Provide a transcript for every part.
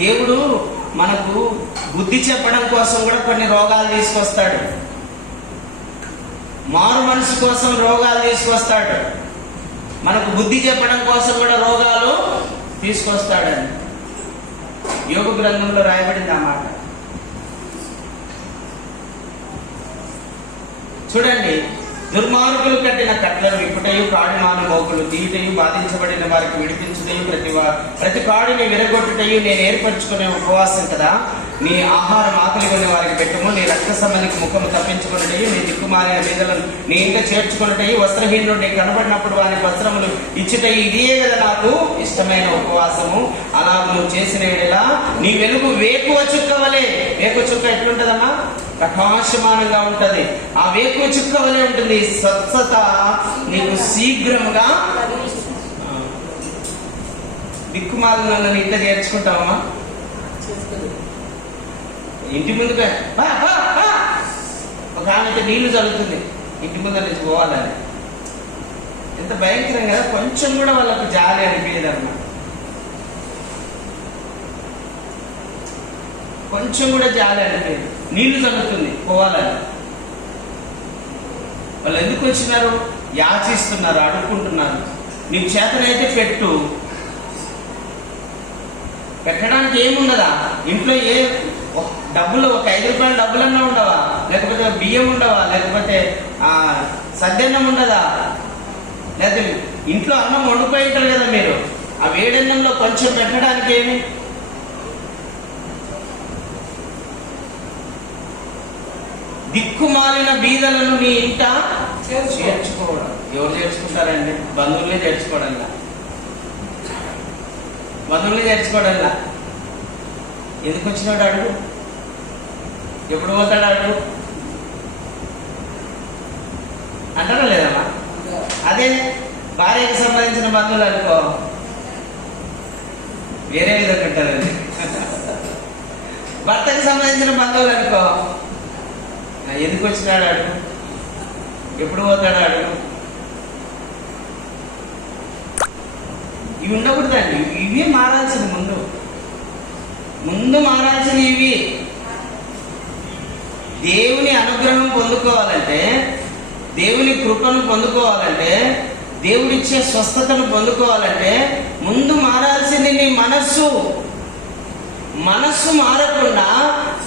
దేవుడు మనకు బుద్ధి చెప్పడం కోసం కూడా కొన్ని రోగాలు తీసుకొస్తాడు. మారు మనసు కోసం రోగాలు తీసుకొస్తాడు. మనకు బుద్ధి చెప్పడం కోసం కూడా రోగాలు తీసుకొస్తాడని యోగ గ్రంథంలో రాయబడింది ఆ మాట. చూడండి, దుర్మార్గులు కట్టిన కట్లను విప్పుటయు, కాడి మానుమోకులు తీయుటయు, బాధించబడిన వారికి విడిపించుటయు, ప్రతి కాడిని విరగొట్టుటయు నేను ఏర్పరచుకునే ఉపవాసం కదా. నీ ఆహారం ఆకలి కొన్న వారికి పెట్టుము, నీ రక్త సంబంధికి ముఖము తప్పించుకున్నటయు, నీ దిక్కుమాలిన బీదలను నీ ఇంట చేర్చుకున్నటయు, వస్త్రహీనుడు నీ కనబడినప్పుడు వారికి వస్త్రములు ఇచ్చుటయు, ఇదే కదా నాకు ఇష్టమైన ఉపవాసము. అలా నువ్వు చేసిన వేళ నీ వెలుగు వేకువ చుక్క వలె. వేకువ చుక్క ఎట్లుంటదమ్మా? ప్రకాశమానంగా ఉంటది. ఆ వేకువ చుక్క వలె ఉంటుంది. స్వచ్ఛత నీకు శీఘ్రముగా. దిక్కుమాలను ఇంట చేర్చుకుంటావమ్మా? ఇంటి ముందుగా ఒక ఆమె నీళ్లు చల్లుతుంది ఇంటి ముందు నుంచి పోవాలని. ఎంత భయంకరం కదా. కొంచెం కూడా వాళ్ళకు జాలి అనిపించదు అన్నమాట. కొంచెం కూడా జాలి అనిపించదు. నీళ్లు చల్లుతుంది పోవాలని. వాళ్ళు ఎందుకు వచ్చినారు? యాచిస్తున్నారు, అడుక్కుంటున్నారు. నీకు చేతనైతే పెట్టు. పెట్టడానికి ఏముండదా ఇంట్లో? డబ్బులు ఒక 5 రూపాయల డబ్బులన్నా ఉండవా? లేకపోతే బియ్యం ఉండవా? లేకపోతే సద్దన్నం ఉండదా? లేకపోతే ఇంట్లో అన్నం వండుకొని ఉంటారు కదా మీరు. ఆ వేడన్నంలో కొంచెం పెట్టడానికి ఏమి? దిక్కుమాలిన బీదలను నీ ఇంట చేర్చుకోవడం. ఎవరు చేర్చుకుంటారండి? బంధువులే చేర్చుకోవడంలా. బంధువులే చేర్చుకోవడంలా. ఎందుకు వచ్చినాడు అడుగు? ఎప్పుడు పోతాడు అడుగు? అంటారా లేదమ్మా? అదే భార్యకు సంబంధించిన బంధువులు అనుకో వేరే విధంగా ఉంటారండి. భర్తకు సంబంధించిన బంధువులు అనుకో ఎందుకు వచ్చినాడు అడుగు? ఎప్పుడు పోతాడు అడుగు? ఇవి ఉండకూడదండి. ఇవి మారాల్సింది. ముందు మారాల్సింది ఇవి. దేవుని అనుగ్రహం పొందుకోవాలంటే, దేవుని కృపను పొందుకోవాలంటే, దేవుడిచ్చే స్వస్థతను పొందుకోవాలంటే ముందు మారాల్సింది నీ మనస్సు. మనస్సు మారకుండా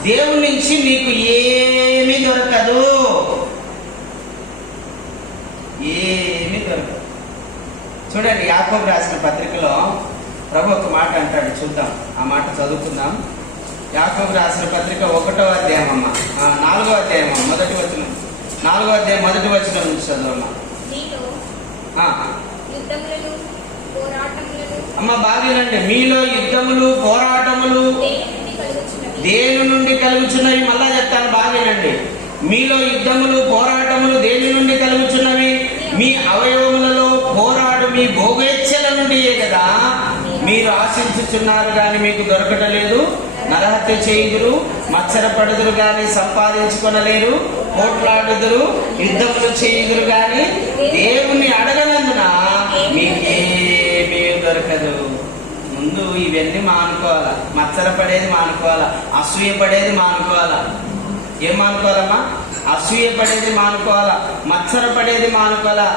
దేవుని నుంచి నీకు ఏమీ దొరకదు. ఏమీ దొరకదు. చూడండి, యాకోబు రాసిన పత్రికలో ప్రభు ఒక మాట అంటాడు. చూద్దాం, ఆ మాట చదువుకుందాం. యాకోబు రాసిన పత్రిక 1వ అధ్యాయం అమ్మ, 4వ అధ్యాయం మొదటి వచనం, 4వ అధ్యాయం మొదటి వచనం నుంచి చదువమ్మా. అమ్మ బాగినండి. మీలో యుద్ధములు పోరాటములు దేని నుండి కలుగుచున్నవి? మళ్ళా చెప్తాను, బాగినండి. మీలో యుద్ధములు పోరాటములు దేని నుండి కలుగుచున్నవి? మీ అవయవములలో పోరాడు మీ భోగేచ్ఛల నుండియే కదా. మీరు ఆశించుచున్నారు కానీ మీకు దొరకటలేదు. నరహత్య చేయుదురు, మత్సరపడుదురు గాని సంపాదించుకొనలేరు. పోట్లాడుదురు, యుద్ధములు చేయుదురు గాని దేవుణ్ణి అడగనందున మీకేమీ దొరకదు. ముందు ఇవన్నీ మానుకోవాలా. మత్సరపడేది మానుకోవాలా. అసూయపడేది మానుకోవాలా. ఏం మానుకోవాలమ్మా? అసూయపడేది మానుకోవాలా. మత్సరపడేది మానుకోవాలా.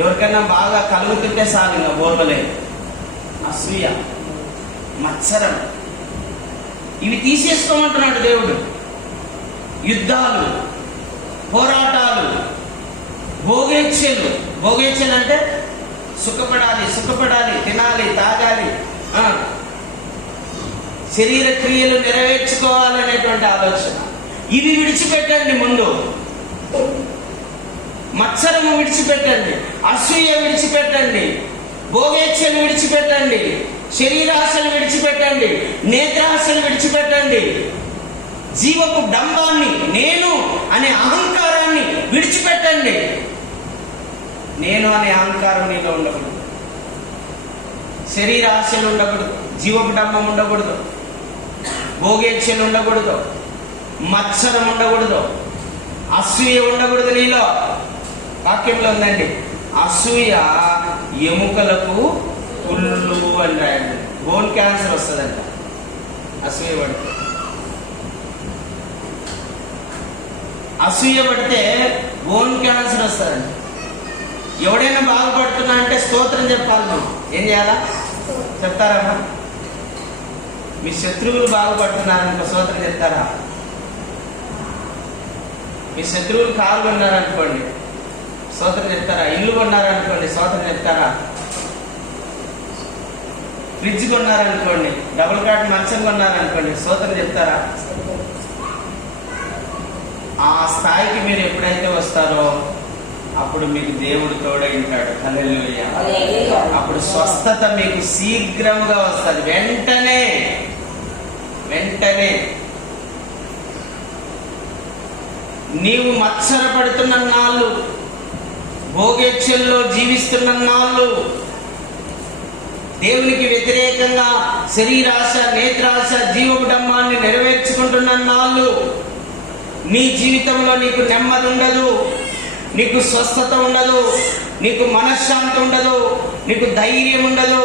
ఎవరికైనా బాగా కలుగుతుంటే చాలు, ఇంకా ఓర్వలేదు. అసూయ, మత్సరం ఇవి తీసేసుకోమంటున్నాడు దేవుడు. యుద్ధాలు, పోరాటాలు, భోగేచ్ఛలు. భోగేచ్ఛలు అంటే సుఖపడాలి, తినాలి, తాగాలి, శరీర క్రియలు నెరవేర్చుకోవాలనేటువంటి ఆలోచన. ఇవి విడిచిపెట్టండి. ముందు మత్సరము విడిచిపెట్టండి, అసూయ విడిచిపెట్టండి, భోగేచ్ఛలు విడిచిపెట్టండి, శరీరాశలు విడిచిపెట్టండి, నేత్రాశలు విడిచిపెట్టండి, జీవపు డంబాన్ని, నేను అనే అహంకారాన్ని విడిచిపెట్టండి. నేను అనే అహంకారం నీలో ఉండకూడదు. శరీరాశలు ఉండకూడదు, జీవపు డంబం ఉండకూడదు, భోగేచ్ఛలు ఉండకూడదు, మత్సరం ఉండకూడదు, అసూయ ఉండకూడదు నీలో. వాక్యంలో ఉందండి, అసూయ ఎముకలకు కుళ్ళు అని రాయండి. బోన్ క్యాన్సర్ వస్తుందంట. అసూయ పడితే. అసూయ పడితే బోన్ క్యాన్సర్ వస్తుందండి. ఎవడైనా బాగుపడుతున్నా అంటే స్తోత్రం చెప్పాలి. నువ్వు ఏం చేయాలా చెప్తారమ్మా? మీ శత్రువులు బాగుపడుతున్నారనుకో స్తోత్రం చెప్తారా? మీ శత్రువులు కారు కొన్నారనుకోండి స్తోత్రం చెప్తారా? ఇల్లు కొన్నారనుకోండి స్తోత్రం చెప్తారా? ఫ్రిడ్జ్ కొన్నారనుకోండి, డబుల్ కాట్ మంచం కొన్నారనుకోండి స్తోత్రం చెప్తారా? ఆ స్థాయికి మీరు ఎప్పుడైతే వస్తారో అప్పుడు మీకు దేవుడు తోడై ఉంటాడు. హల్లెలూయా. అప్పుడు స్వస్థత మీకు శీఘ్రముగా వస్తుంది. వెంటనే నీవు మత్సరపడుతున్న నాళ్ళు, భోగేచ్ఛల్లో జీవిస్తున్న నాళ్ళు, దేవునికి వ్యతిరేకంగా శరీరాశ, నేత్రాశ, జీవకుడంబాన్ని నెరవేర్చుకుంటున్న నాళ్ళు నీ జీవితంలో నీకు నెమ్మది ఉండదు, నీకు స్వస్థత ఉండదు, నీకు మనశ్శాంతి ఉండదు, నీకు ధైర్యం ఉండదు,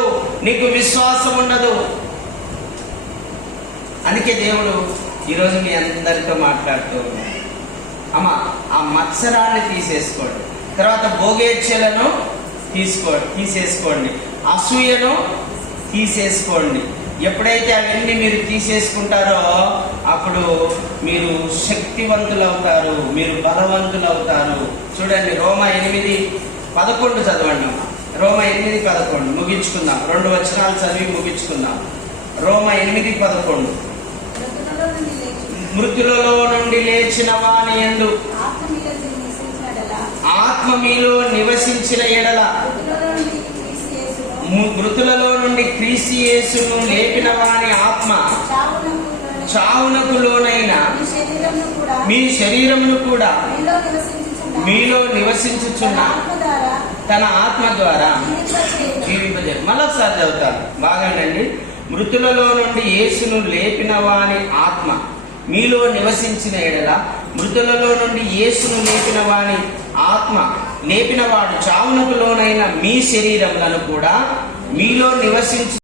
నీకు విశ్వాసం ఉండదు. అందుకే దేవుడు ఈరోజు మీ అందరితో మాట్లాడుతూ ఉన్నాడు. అమ్మా, ఆ మత్సరాన్ని తీసేసుకోండి. తర్వాత భోగేచ్ఛలను తీసేసుకోండి. అసూయను తీసేసుకోండి. ఎప్పుడైతే అవన్నీ మీరు తీసేసుకుంటారో అప్పుడు మీరు శక్తివంతులు అవుతారు, మీరు బలవంతులు అవుతారు. చూడండి, రోమా 8:11 చదవండి. రోమా 8:11 ముగించుకుందాం. 2 వచనాలు చదివి ముగించుకుందాం. రోమా 8:11 మృతులలో నుండి లేచిన వాని యందు ఆత్మ మీలో నివసించిన ఎడల, మృతులలో నుండి క్రీస్తు యేసును లేపిన వాని ఆత్మ చావునకు లోనైన మీ శరీరమును కూడా మీలో నివసించుచున్న తన ఆత్మ ద్వారా జీవింపజేయాలి. మళ్ళొకసారి చదువుతాను, బాగానండి. మృతులలో నుండి యేసును లేపిన వాని ఆత్మ మీలో నివసించిన ఎడల, మృతులలో నుండి యేసును లేపిన వాని ఆత్మ, లేపినవాడు చావునకు లోనైన మీ శరీరములను కూడా మీలో నివసించు